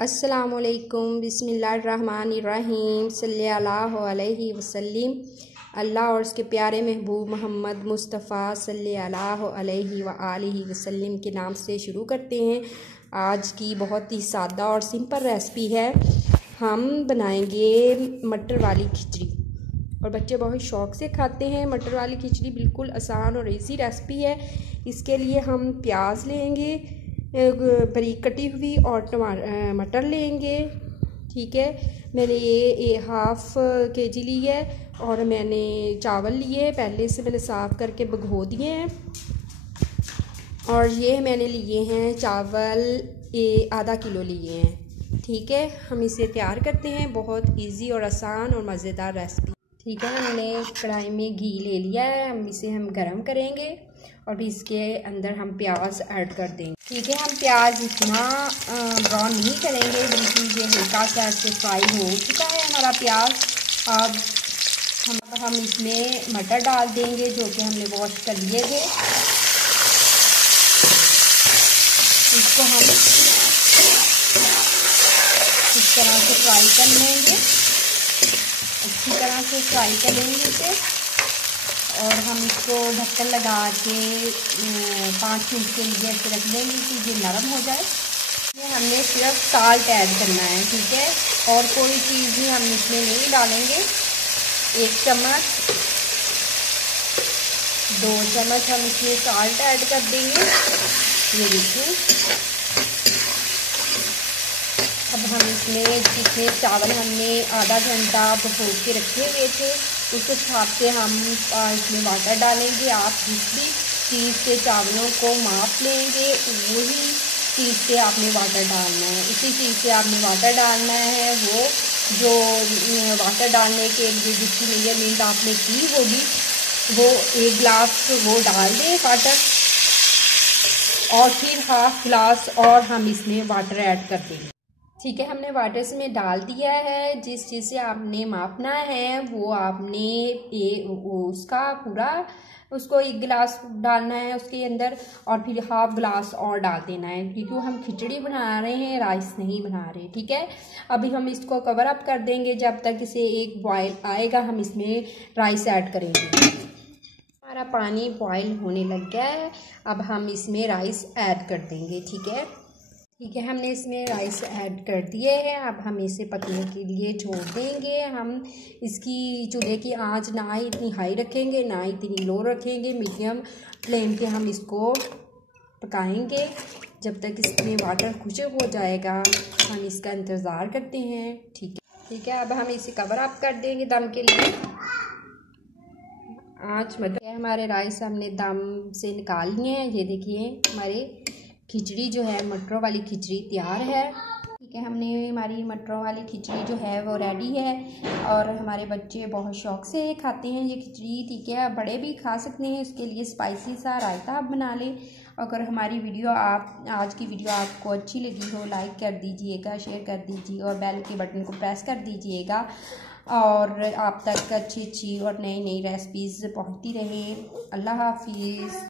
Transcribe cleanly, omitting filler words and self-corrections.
अस्सलामुअलैकुम बिस्मिल्लाहिर्रहमानिर्रहीम सल्लल्लाहु अलैहि वसल्लम। अल्लाह और उसके प्यारे महबूब मोहम्मद मुस्तफ़ा सल्लल्लाहु अलैहि व आलिहि वसल्लम के नाम से शुरू करते हैं। आज की बहुत ही सादा और सिंपल रेसिपी है। हम बनाएंगे मटर वाली खिचड़ी और बच्चे बहुत शौक़ से खाते हैं। मटर वाली खिचड़ी बिल्कुल आसान और इजी रेसिपी है। इसके लिए हम प्याज लेंगे बारीक कटी हुई और मटर लेंगे। ठीक है, मैंने ये हाफ़ केजी ली है और मैंने चावल लिए, पहले से मैंने साफ़ करके भिगो दिए हैं। और ये मैंने लिए हैं चावल, ये आधा किलो लिए हैं। ठीक है, हम इसे तैयार करते हैं। बहुत इजी और आसान और मज़ेदार रेसिपी। ठीक है, हमने कढ़ाई में घी ले लिया है, हम इसे गरम करेंगे और भी इसके अंदर हम प्याज ऐड कर देंगे। ठीक है, हम प्याज इतना ब्राउन नहीं करेंगे, बिल्कुल ये हल्का सा से फ्राई हो चुका है हमारा प्याज। अब हम इसमें मटर डाल देंगे जो कि हमने वॉश कर लिए थे। इसको हम इस तरह से फ्राई कर लेंगे, अच्छी तरह से फ्राई करेंगे इसे। और हम इसको ढक्कन लगा के 5 मिनट के लिए ऐसे रख देंगे कि ये नरम हो जाए। हमने सिर्फ साल्ट ऐड करना है। ठीक है, और कोई चीज़ भी हम इसमें नहीं डालेंगे। 1 चम्मच 2 चम्मच हम इसमें साल्ट ऐड कर देंगे। ये देखिए, अब हम इसमें जितने चावल हमने आधा घंटा भिगो के रखे हुए थे उस हिसाब से हम इसमें वाटर डालेंगे। आप जिस भी चीज़ से चावलों को माप लेंगे वही चीज़ से आपने वाटर डालना है। इसी चीज़ से आपने वाटर डालना है। वो जो वाटर डालने के लिए जितनी मेजरमेंट आपने की होगी वो 1 गिलास वो डाल दें वाटर, और फिर हाफ गिलास और हम इसमें वाटर ऐड कर देंगे। ठीक है, हमने वाटर इसमें डाल दिया है। जिस चीज़ से आपने मापना है वो आपने उसका पूरा उसको 1 गिलास डालना है उसके अंदर, और फिर हाफ गिलास और डाल देना है, क्योंकि हम खिचड़ी बना रहे हैं, राइस नहीं बना रहे। ठीक है, अभी हम इसको कवर अप कर देंगे जब तक इसे एक बॉयल आएगा। हम इसमें राइस ऐड करेंगे। हमारा पानी बॉयल होने लग गया है, अब हम इसमें राइस ऐड कर देंगे। ठीक है, हमने इसमें राइस ऐड कर दिए हैं। अब हम इसे पकने के लिए छोड़ देंगे। हम इसकी चूल्हे की आंच ना ही इतनी हाई रखेंगे ना ही इतनी लो रखेंगे, मीडियम फ्लेम पे हम इसको पकाएंगे जब तक इसमें वाटर खुश्क हो जाएगा। हम इसका इंतज़ार करते हैं। ठीक है, अब हम इसे कवर अप कर देंगे दम के लिए। आँच मतलब हमारे राइस हमने दम से निकाल लिए हैं। ये देखिए, हमारे खिचड़ी जो है मटरों वाली खिचड़ी तैयार है। ठीक है, हमने हमारी मटरों वाली खिचड़ी जो है वो रेडी है और हमारे बच्चे बहुत शौक़ से खाते हैं ये खिचड़ी। ठीक है, बड़े भी खा सकते हैं। इसके लिए स्पाइसी सा रायता आप बना लें। अगर हमारी वीडियो आज की वीडियो आपको अच्छी लगी हो, लाइक कर दीजिएगा, शेयर कर दीजिए और बेल के बटन को प्रेस कर दीजिएगा, और आप तक अच्छी और नई रेसिपीज़ पहुँचती रहें। अल्लाह हाफिज़।